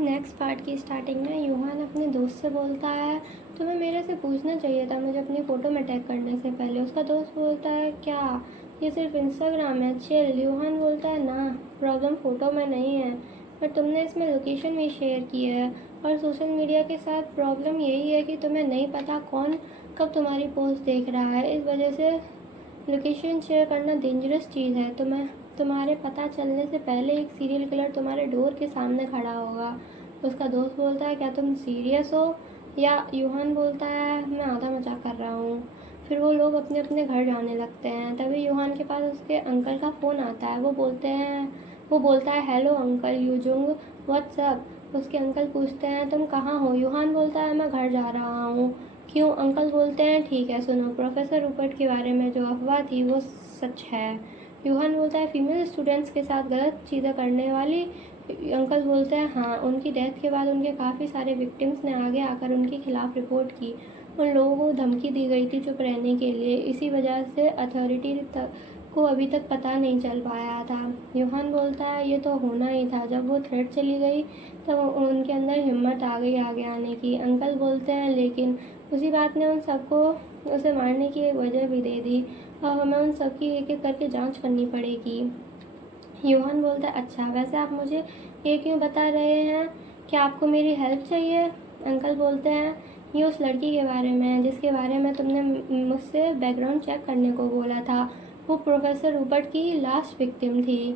Next part की starting में यूहान अपने दोस्त से बोलता है, तुम्हें मेरे से पूछना चाहिए था मुझे अपनी फ़ोटो में टैग करने से पहले। उसका दोस्त बोलता है, क्या ये सिर्फ इंस्टाग्राम है, चिल। यूहान बोलता है, ना, प्रॉब्लम फ़ोटो में नहीं है, पर तुमने इसमें लोकेशन भी शेयर की है। और सोशल मीडिया के साथ प्रॉब्लम यही है कि तुम्हें नहीं पता कौन कब तुम्हारी पोस्ट देख रहा है। इस वजह से लोकेशन शेयर करना डेंजरस चीज़ है। तुम्हारे पता चलने से पहले एक सीरियल किलर तुम्हारे डोर के सामने खड़ा होगा। उसका दोस्त बोलता है, क्या तुम सीरियस हो? या यूहान बोलता है, मैं आधा मजाक कर रहा हूँ। फिर वो लोग अपने अपने घर जाने लगते हैं। तभी यूहान के पास उसके अंकल का फ़ोन आता है। वो बोलता है, हेलो अंकल यूजुंग, व्हाट्सअप। उसके अंकल पूछते हैं, तुम कहाँ हो? यूहान बोलता है, मैं घर जा रहा हूँ। क्यों? अंकल बोलते हैं, ठीक है सुनो, प्रोफेसर रूपर्ट के बारे में जो अफवाह थी वो सच है। यूहान बोलता है, फीमेल स्टूडेंट्स के साथ गलत चीज़ें करने वाली? अंकल बोलते हैं, हाँ, उनकी डेथ के बाद उनके काफ़ी सारे विक्टिम्स ने आगे आकर उनके खिलाफ रिपोर्ट की। उन लोगों को धमकी दी गई थी चुप रहने के लिए। इसी वजह से अथॉरिटी को अभी तक पता नहीं चल पाया था। यूहान बोलता है, ये तो होना ही था। जब वो थ्रेड चली गई तब उनके अंदर हिम्मत आ गई आगे आने की। अंकल बोलते हैं, लेकिन उसी बात ने उन सबको उसे मारने की एक वजह भी दे दी और हमें उन सबकी एक एक करके जांच करनी पड़ेगी। यूहान बोलता है, अच्छा, वैसे आप मुझे ये क्यों बता रहे हैं? क्या आपको मेरी हेल्प चाहिए? अंकल बोलते हैं, ये उस लड़की के बारे में है जिसके बारे में तुमने मुझसे बैकग्राउंड चेक करने को बोला था। वो प्रोफेसर रूपर्ट की लास्ट विक्टिम थी।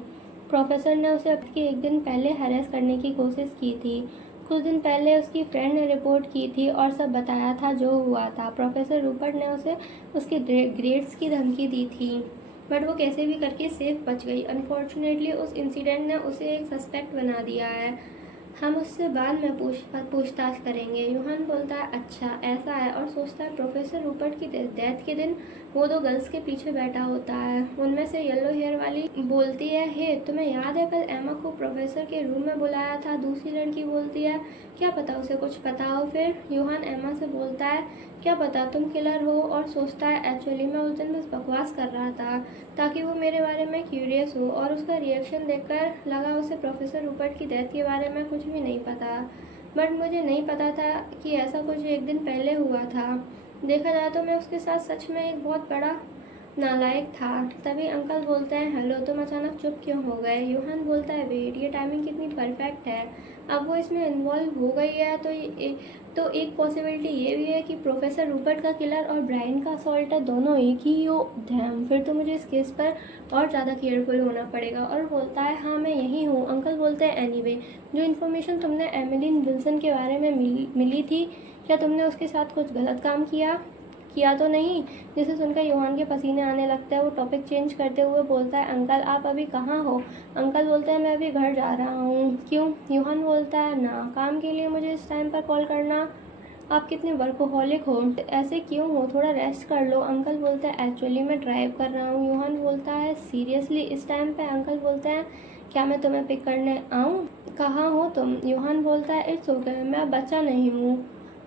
प्रोफेसर ने उसे अब के एक दिन पहले हरेस करने की कोशिश की थी। कुछ दिन पहले उसकी फ्रेंड ने रिपोर्ट की थी और सब बताया था जो हुआ था। प्रोफेसर रूपर्ट ने उसे उसके ग्रेड्स की धमकी दी थी, बट वो कैसे भी करके सेफ बच गई। अनफॉर्चुनेटली उस इंसिडेंट ने उसे एक सस्पेक्ट बना दिया है। हम उससे बाद में पूछताछ करेंगे। यूहान बोलता है, अच्छा ऐसा है, और सोचता है प्रोफेसर रूपर्ट की डेथ के दिन वो दो गर्ल्स के पीछे बैठा होता है। उनमें से येलो हेयर वाली बोलती है, हे तुम्हें याद है कल एमा को प्रोफेसर के रूम में बुलाया था? दूसरी लड़की बोलती है, क्या पता उसे कुछ पता हो। फिर यूहान एमा से बोलता है, क्या पता तुम किलर हो, और सोचता है एक्चुअली मैं उस दिन बस बकवास कर रहा था ताकि वो मेरे बारे में क्यूरियस हो। और उसका रिएक्शन देखकर लगा उसे प्रोफेसर रूपर्ट की डेथ के बारे में कुछ भी नहीं पता, बट मुझे नहीं पता था कि ऐसा कुछ एक दिन पहले हुआ था। देखा जाए तो मैं उसके साथ सच में एक बहुत बड़ा नालायक था। तभी अंकल बोलते हैं, हेलो, तुम अचानक चुप क्यों हो गए? यूहान बोलता है, वेट, ये टाइमिंग कितनी परफेक्ट है। अब वो इसमें इन्वॉल्व हो गई है तो एक पॉसिबिलिटी ये भी है कि प्रोफेसर रूपर्ट का किलर और ब्रायन का असॉल्टर दोनों एक ही हो। डैम, फिर तो मुझे इस केस पर और ज़्यादा केयरफुल होना पड़ेगा। और बोलता है, हाँ मैं यही हूँ। अंकल बोलते हैं, एनीवे, जो इन्फॉर्मेशन तुमने एमिलीन विल्सन के बारे में मिली थी, क्या तुमने उसके साथ कुछ गलत काम किया तो नहीं? जिसे सुनकर यूहान के पसीने आने लगते हैं। वो टॉपिक चेंज करते हुए बोलता है, अंकल आप अभी कहाँ हो? अंकल बोलते हैं, मैं अभी घर जा रहा हूँ। क्यों? यूहान बोलता है, ना, काम के लिए मुझे इस टाइम पर कॉल करना? आप कितने वर्कोहॉलिक हो, ऐसे क्यों हो? थोड़ा रेस्ट कर लो। अंकल बोलते हैं, एक्चुअली मैं ड्राइव कर रहा हूँ। यूहान बोलता है, सीरियसली इस टाइम पे? अंकल बोलते हैं, क्या मैं तुम्हें पिक करने आऊँ? कहाँ हो तुम? यूहान बोलता है, इट्स ओके, मैं बच्चा नहीं हूँ,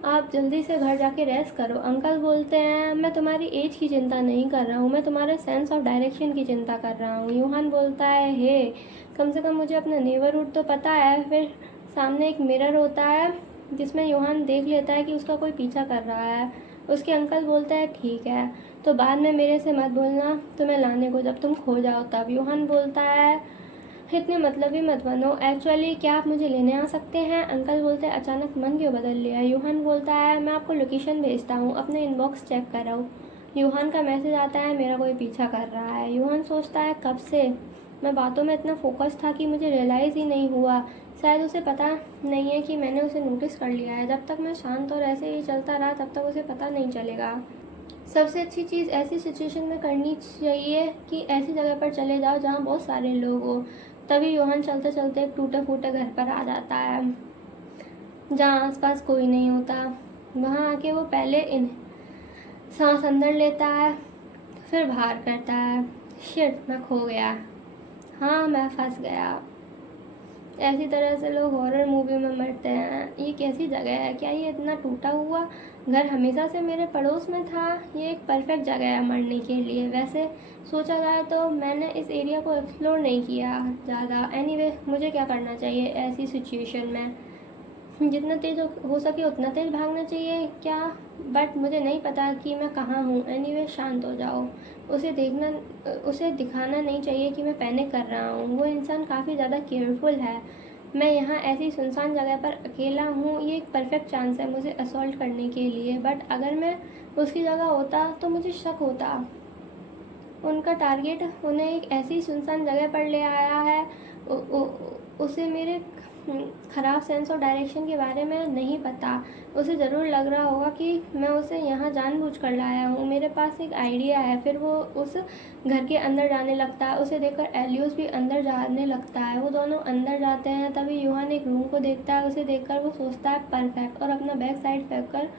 आप जल्दी से घर जाके रेस्ट करो। अंकल बोलते हैं, मैं तुम्हारी एज की चिंता नहीं कर रहा हूँ, मैं तुम्हारे सेंस ऑफ डायरेक्शन की चिंता कर रहा हूँ। यूहान बोलता है, हे, कम से कम मुझे अपना नेबरहुड तो पता है। फिर सामने एक मिरर होता है जिसमें यूहान देख लेता है कि उसका कोई पीछा कर रहा है। उसके अंकल बोलता है, ठीक है, तो बाद में मेरे से मत बोलना तुम्हें लाने को, जब तुम खो जाओ तब। यूहान बोलता है, इतने मतलबी मत बनो, एक्चुअली क्या आप मुझे लेने आ सकते हैं? अंकल बोलते हैं, अचानक मन क्यों बदल लिया? यूहान बोलता है, मैं आपको लोकेशन भेजता हूँ, अपने इनबॉक्स चेक कराओ। यूहान का मैसेज आता है, मेरा कोई पीछा कर रहा है। यूहान सोचता है, कब से? मैं बातों में इतना फोकस था कि मुझे रियलाइज़ ही नहीं हुआ। शायद उसे पता नहीं है कि मैंने उसे नोटिस कर लिया है। जब तक मैं शांत और ऐसे ही चलता रहा तब तक उसे पता नहीं चलेगा। सबसे अच्छी चीज़ ऐसी सिचुएशन में करनी चाहिए कि ऐसी जगह पर चले जाओ जहाँ बहुत सारे लोग हो। तभी यूहान चलते चलते एक टूटे फूटे घर पर आ जाता है जहाँ आसपास कोई नहीं होता। वहाँ आके वो पहले सांस अंदर लेता है, फिर बाहर करता है। शिट, मैं खो गया, हाँ मैं फंस गया। ऐसी तरह से लोग हॉरर मूवी में मरते हैं। ये कैसी जगह है? क्या ये इतना टूटा हुआ घर हमेशा से मेरे पड़ोस में था? ये एक परफेक्ट जगह है मरने के लिए। वैसे सोचा जाए तो मैंने इस एरिया को एक्सप्लोर नहीं किया ज़्यादा। एनीवे, मुझे क्या करना चाहिए ऐसी सिचुएशन में? जितना तेज़ हो सके उतना तेज़ भागना चाहिए क्या, बट मुझे नहीं पता कि मैं कहाँ हूँ। एनीवे शांत हो जाओ। उसे दिखाना नहीं चाहिए कि मैं पैनिक कर रहा हूँ। वो इंसान काफ़ी ज़्यादा केयरफुल है। मैं यहाँ ऐसी सुनसान जगह पर अकेला हूँ। ये एक परफेक्ट चांस है मुझे असॉल्ट करने के लिए, बट अगर मैं उसकी जगह होता तो मुझे शक होता। उनका टारगेट उन्हें एक ऐसी सुनसान जगह पर ले आया है। उसे मेरे ख़राब सेंस ऑफ डायरेक्शन के बारे में नहीं पता। उसे ज़रूर लग रहा होगा कि मैं उसे यहाँ जानबूझकर लाया हूँ। मेरे पास एक आइडिया है। फिर वो उस घर के अंदर जाने लगता है। उसे देखकर एलियोस भी अंदर जाने लगता है। वो दोनों अंदर जाते हैं। तभी यूहान एक रूम को देखता है। उसे देखकर वो सोचता है परफेक्ट, और अपना बैक साइड फेंक कर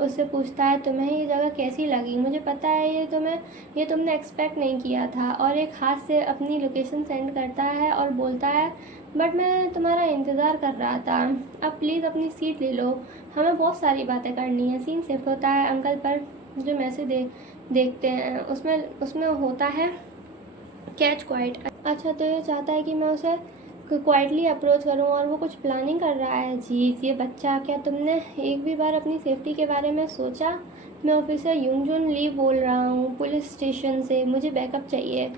उससे पूछता है तुम्हें ये जगह कैसी लगी। मुझे पता है ये तुमने एक्सपेक्ट नहीं किया था। और एक हाथ से अपनी लोकेशन सेंड करता है और बोलता है बट मैं तुम्हारा इंतज़ार कर रहा था। अब प्लीज़ अपनी सीट ले लो, हमें बहुत सारी बातें करनी है। सीन शिफ्ट होता है अंकल पर, जो मैसेज देखते हैं उसमें होता है कैच क्वाइट। अच्छा, तो ये चाहता है कि मैं उसे क्वाइटली अप्रोच करूं और वो कुछ प्लानिंग कर रहा है। जी ये बच्चा, क्या तुमने एक भी बार अपनी सेफ्टी के बारे में सोचा। मैं ऑफिसर यूंगजुन ली बोल रहा हूँ पुलिस स्टेशन से, मुझे बैकअप चाहिए।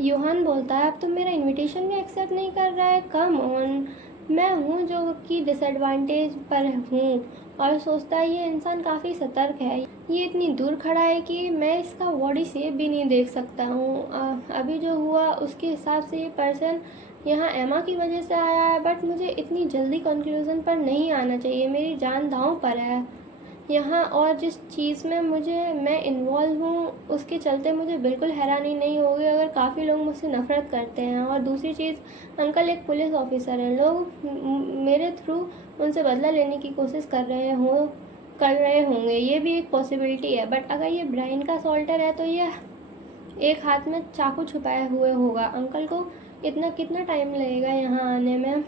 यूहान बोलता है अब तुम मेरा इनविटेशन भी एक्सेप्ट नहीं कर रहा है। कम ऑन, मैं हूँ जो कि डिसएडवांटेज पर हूँ। और सोचता है ये इंसान काफ़ी सतर्क है। ये इतनी दूर खड़ा है कि मैं इसका बॉडी शेप भी नहीं देख सकता हूँ। अभी जो हुआ उसके हिसाब से ये पर्सन यहाँ एमा की वजह से आया है, बट मुझे इतनी जल्दी कंक्लूज़न पर नहीं आना चाहिए। मेरी जान दांव पर है यहाँ, और जिस चीज़ में मैं इन्वॉल्व हूँ उसके चलते मुझे बिल्कुल हैरानी नहीं होगी अगर काफ़ी लोग मुझसे नफ़रत करते हैं। और दूसरी चीज़, अंकल एक पुलिस ऑफिसर हैं। लोग मेरे थ्रू उनसे बदला लेने की कोशिश कर रहे होंगे। ये भी एक पॉसिबिलिटी है। बट अगर ये ब्राइन का सॉल्टर है तो ये एक हाथ में चाकू छुपाए हुए होगा। अंकल को कितना टाइम लगेगा यहाँ आने में।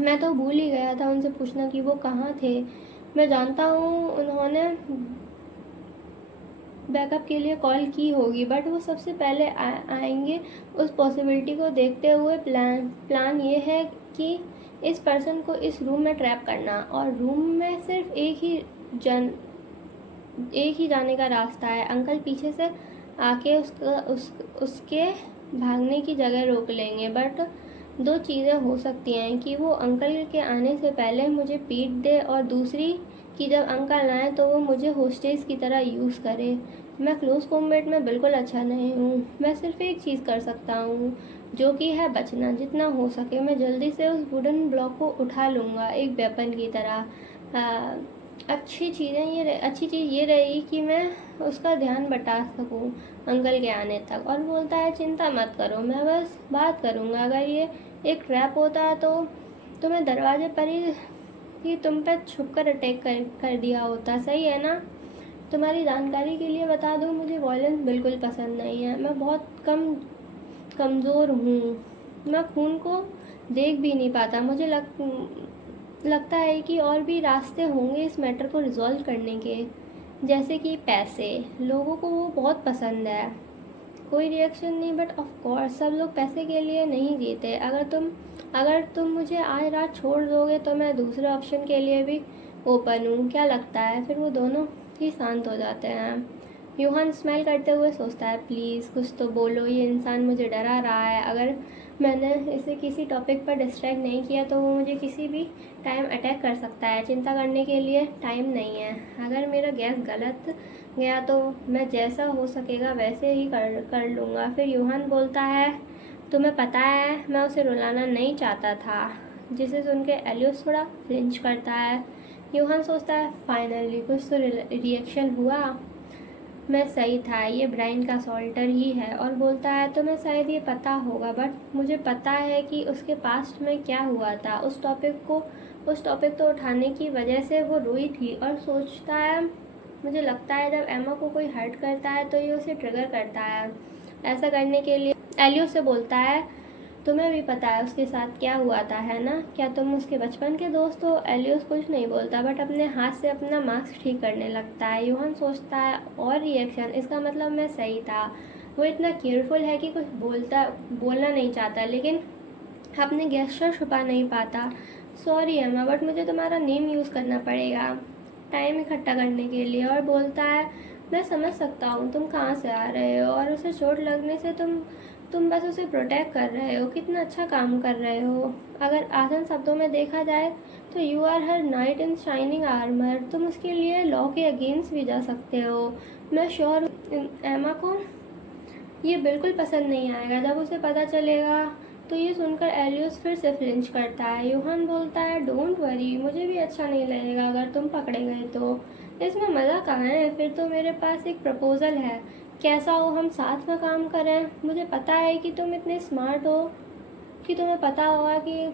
मैं तो भूल ही गया था उनसे पूछना कि वो कहाँ थे। मैं जानता हूँ उन्होंने बैकअप के लिए कॉल की होगी, बट वो सबसे पहले आएंगे। उस पॉसिबिलिटी को देखते हुए प्लान ये है कि इस पर्सन को इस रूम में ट्रैप करना, और रूम में सिर्फ एक ही जाने का रास्ता है। अंकल पीछे से आके उसके भागने की जगह रोक लेंगे। बट दो चीज़ें हो सकती हैं, कि वो अंकल के आने से पहले मुझे पीट दे, और दूसरी कि जब अंकल आए तो वो मुझे होस्टेज की तरह यूज़ करे। मैं क्लोज कॉम्बैट में बिल्कुल अच्छा नहीं हूँ। मैं सिर्फ एक चीज़ कर सकता हूँ, जो कि है बचना। जितना हो सके मैं जल्दी से उस वुडन ब्लॉक को उठा लूँगा एक वेपन की तरह। अच्छी चीज़ ये रही कि मैं उसका ध्यान बटा सकूं अंकल के आने तक। और बोलता है चिंता मत करो, मैं बस बात करूंगा। अगर ये एक ट्रैप होता तो मैं दरवाजे पर ही तुम पर छुप कर अटैक कर दिया होता। सही है ना। तुम्हारी जानकारी के लिए बता दूं, मुझे वॉयलेंस बिल्कुल पसंद नहीं है। मैं बहुत कमज़ोर हूँ। मैं खून को देख भी नहीं पाता। मुझे लगता है कि और भी रास्ते होंगे इस मैटर को रिजॉल्व करने के, जैसे कि पैसे। लोगों को वो बहुत पसंद है। कोई रिएक्शन नहीं, बट ऑफ कोर्स सब लोग पैसे के लिए नहीं जीते। अगर तुम मुझे आज रात छोड़ दोगे तो मैं दूसरे ऑप्शन के लिए भी ओपन हूँ। क्या लगता है। फिर वो दोनों ही शांत हो जाते हैं। यूहान स्माइल करते हुए सोचता है प्लीज़ कुछ तो बोलो, ये इंसान मुझे डरा रहा है। अगर मैंने इसे किसी टॉपिक पर डिस्ट्रैक्ट नहीं किया तो वो मुझे किसी भी टाइम अटैक कर सकता है। चिंता करने के लिए टाइम नहीं है। अगर मेरा गैस गलत गया तो मैं जैसा हो सकेगा वैसे ही कर लूँगा। फिर यूहान बोलता है तुम्हें पता है मैं उसे रुलाना नहीं चाहता था, जिसे सुन के एलियोस थोड़ा फ्लिंच करता है। यूहान सोचता है फाइनली कुछ तो रिएक्शन हुआ। मैं सही था, ये ब्राइन का सॉल्टर ही है। और बोलता है तुम्हें शायद ये पता होगा, बट मुझे पता है कि उसके पास्ट में क्या हुआ था। उस टॉपिक तो उठाने की वजह से वो रोई थी। और सोचता है मुझे लगता है जब एमा को कोई हर्ट करता है तो ये उसे ट्रिगर करता है ऐसा करने के लिए। एलियो से बोलता है तुम्हें भी पता है उसके साथ क्या हुआ था, है ना। क्या तुम उसके बचपन के दोस्त हो। एलियोस कुछ नहीं बोलता, बट अपने हाथ से अपना मास्क ठीक करने लगता है। यूहान सोचता है और रिएक्शन, इसका मतलब मैं सही था। वो इतना केयरफुल है कि कुछ बोलना नहीं चाहता, लेकिन अपने गेस्चर छुपा नहीं पाता। सॉरी एमा, बट मुझे तुम्हारा नेम यूज़ करना पड़ेगा टाइम इकट्ठा करने के लिए। और बोलता है मैं समझ सकता हूँ तुम कहाँ से आ रहे हो, और उसे चोट लगने से तुम बस उसे प्रोटेक्ट कर रहे हो। कितना अच्छा काम कर रहे हो। अगर आसान शब्दों में देखा जाए तो you are her knight in shining armour. तुम उसके लिए लॉ के अगेंस्ट भी जा सकते हो। मैं श्योर एमा को ये बिल्कुल पसंद नहीं आएगा जब उसे पता चलेगा। तो ये सुनकर एलियस फिर से फ्लिंच करता है। यूहान बोलता है डोंट वरी, मुझे भी अच्छा नहीं लगेगा अगर तुम पकड़े गए तो। इसमें मज़ा कहाँ है? फिर तो मेरे पास एक प्रपोज़ल है। कैसा हो हम साथ में काम करें? मुझे पता है कि तुम इतने स्मार्ट हो कि तुम्हें पता होगा कि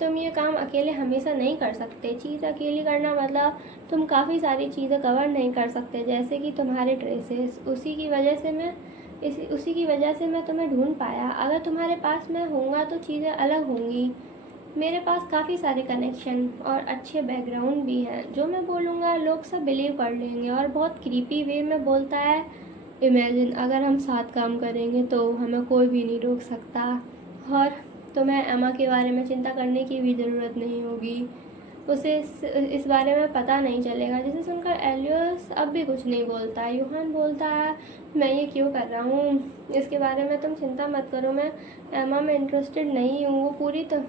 तुम ये काम अकेले हमेशा नहीं कर सकते। चीज़ अकेली करना मतलब तुम काफ़ी सारी चीज़ें कवर नहीं कर सकते, जैसे कि तुम्हारे ट्रेसेस। उसी की वजह से मैं तुम्हें ढूंढ पाया। अगर तुम्हारे पास मैं होऊंगा तो चीज़ें अलग होंगी। मेरे पास काफ़ी सारे कनेक्शन और अच्छे बैकग्राउंड भी हैं। जो मैं बोलूँगा लोग सब बिलीव कर लेंगे। और बहुत क्रीपी वे में बोलता है इमेजिन अगर हम साथ काम करेंगे तो हमें कोई भी नहीं रोक सकता। और तुम्हें एमा के बारे में चिंता करने की भी ज़रूरत नहीं होगी। उसे इस बारे में पता नहीं चलेगा। जिसे सुनकर एलियस अब भी कुछ नहीं बोलता है। यूहान बोलता है मैं ये क्यों कर रहा हूँ, इसके बारे में तुम चिंता मत करो। मैं एमा में इंटरेस्टेड नहीं हूँ, वो पूरी तो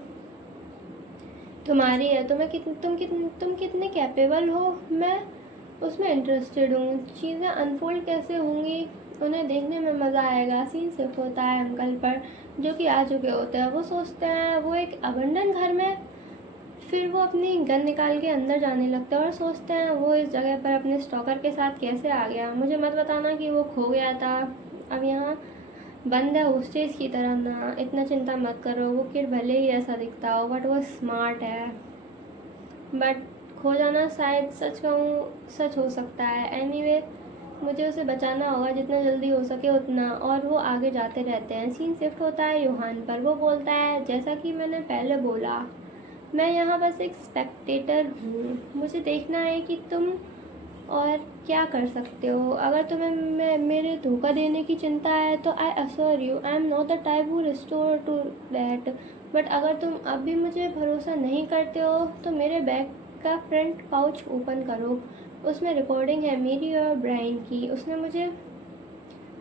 तुम्हारी है। तुम कितने कैपेबल हो, मैं उसमें इंटरेस्टेड हूँ। चीज़ें अनफोल्ड कैसे होंगी उन्हें देखने में मज़ा आएगा। सीन शिफ्ट होता है अंकल पर, जो कि आ चुके होते हैं। वो सोचते हैं वो एक अबंडन घर में। फिर वो अपनी गन निकाल के अंदर जाने लगते हैं और सोचते हैं वो इस जगह पर अपने स्टॉकर के साथ कैसे आ गया। मुझे मत बताना कि वो खो गया था। अब यहाँ बंद है होस्टेज की तरह ना। इतना चिंता मत करो। वो किड भले ही ऐसा दिखता हो बट वो स्मार्ट है। बट खो जाना शायद सच कहूँ सच हो सकता है। एनीवे मुझे उसे बचाना होगा जितना जल्दी हो सके उतना। और वो आगे जाते रहते हैं। सीन शिफ्ट होता है यूहान पर। वो बोलता है जैसा कि मैंने पहले बोला, मैं यहाँ बस एक स्पेक्टेटर हूँ। मुझे देखना है कि तुम और क्या कर सकते हो। अगर तुम्हें मेरे धोखा देने की चिंता है तो I assure you I am not the type who restore to that. But अगर तुम अब भी मुझे भरोसा नहीं करते हो तो मेरे बैग का फ्रंट पाउच ओपन करो। उसमें रिकॉर्डिंग है मेरी और ब्रायन की। उसने मुझे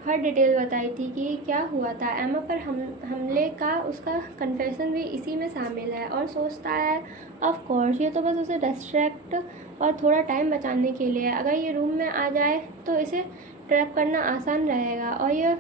हर डिटेल बताई थी कि क्या हुआ था। एमा पर हमले का उसका कन्फेशन भी इसी में शामिल है। और सोचता है ऑफ कोर्स ये तो बस उसे डिस्ट्रैक्ट और थोड़ा टाइम बचाने के लिए है। अगर ये रूम में आ जाए तो इसे ट्रैप करना आसान रहेगा। और ये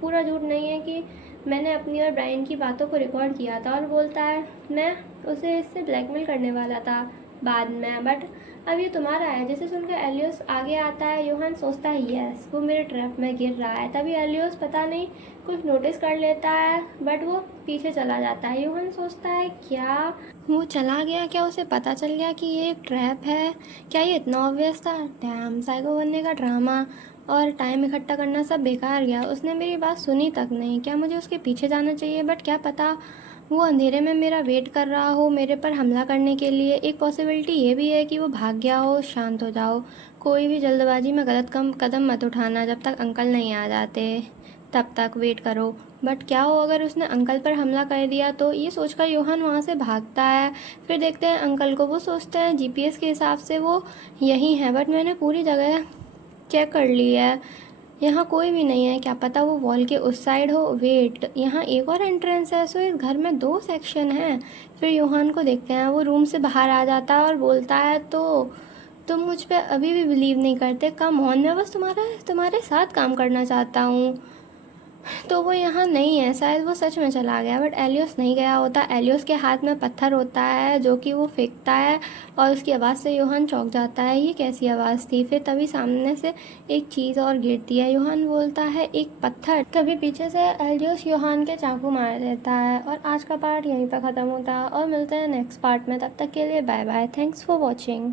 पूरा झूठ नहीं है कि मैंने अपनी और ब्रायन की बातों को रिकॉर्ड किया था। और बोलता है मैं उसे इससे ब्लैकमेल करने वाला था बाद में, बट अब ये तुम्हारा है। जिसे सुनकर एलियस आगे आता है। यूहान सोचता है यस वो मेरे ट्रैप में गिर रहा है। तभी एलियस पता नहीं कुछ नोटिस कर लेता है बट वो पीछे चला जाता है। यूहान सोचता है क्या वो चला गया? क्या उसे पता चल गया कि ये एक ट्रैप है? क्या ये इतना ऑब्वियस था? डैम, साइको बनने का ड्रामा और टाइम इकट्ठा करना सब बेकार गया। उसने मेरी बात सुनी तक नहीं। क्या मुझे उसके पीछे जाना चाहिए? बट क्या पता वो अंधेरे में मेरा वेट कर रहा हो मेरे पर हमला करने के लिए। एक पॉसिबिलिटी ये भी है कि वो भाग गया हो। शांत हो जाओ। कोई भी जल्दबाजी में गलत कदम मत उठाना। जब तक अंकल नहीं आ जाते तब तक वेट करो। बट क्या हो अगर उसने अंकल पर हमला कर दिया तो? ये सोचकर यूहान वहाँ से भागता है। फिर देखते हैं अंकल को। वो सोचते हैं जीपीएस के हिसाब से वो यहीं है, बट मैंने पूरी जगह चेक कर ली है, यहाँ कोई भी नहीं है। क्या पता वो वॉल के उस साइड हो। वेट, यहाँ एक और एंट्रेंस है। सो इस घर में 2 सेक्शन हैं। फिर यूहान को देखते हैं वो रूम से बाहर आ जाता है और बोलता है तो तुम मुझ पे अभी भी बिलीव नहीं करते? कम ऑन, मैं बस तुम्हारे साथ काम करना चाहता हूँ। तो वो यहाँ नहीं है। शायद वो सच में चला गया बट एलियस नहीं गया होता। एलियस के हाथ में पत्थर होता है जो कि वो फेंकता है और उसकी आवाज़ से यूहान चौंक जाता है। ये कैसी आवाज़ थी? फिर तभी सामने से एक चीज़ और गिरती है। यूहान बोलता है एक पत्थर। तभी पीछे से एलियस यूहान के चाकू मार देता है। और आज का पार्ट यहीं पर ख़त्म होता है और मिलते हैं नेक्स्ट पार्ट में। तब तक के लिए bye bye. Thanks for watching.